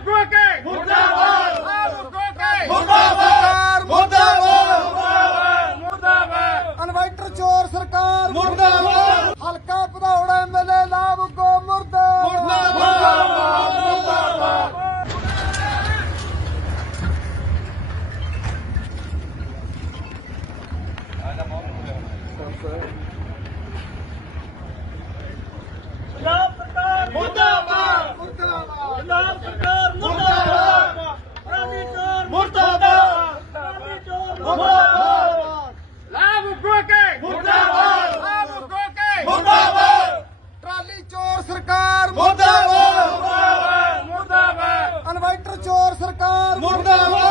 ਉਗੋ ਕੇ ਮੁਰਦਾਬਾਦ! ਲਾਲ ਉਗੋ ਕੇ ਮੁਰਦਾਬਾਦ! ਮੁਰਦਾਬਾਦ! ਮੁਰਦਾਬਾਦ! ਇਨਵੈਟਰ ਚੋਰ ਸਰਕਾਰ! ਮੁਰਦਾਬਾਦ! ਹਲਕਾ ਭਦੌੜ ਐਮਐਲਏ ਲਾਭ ਕੋ ਮੁਰਦਾਬਾਦ! ਮੁਰਦਾਬਾਦ! ਮੁਰਦਾਬਾਦ! ਪੰਜਾਬ ਸਰਕਾਰ ਮੁਰਦਾਬਾਦ ਟਰਾਲੀ ਚੋਰ ਸਰਕਾਰ ਮੁਰਦਾਬਾਦ ਮੁਰਦਾਬਾਦ ਮੁਰਦਾਬਾਦ ਇਨਵਰਟਰ ਚੋਰ ਸਰਕਾਰ ਮੁਰਦਾਬਾਦ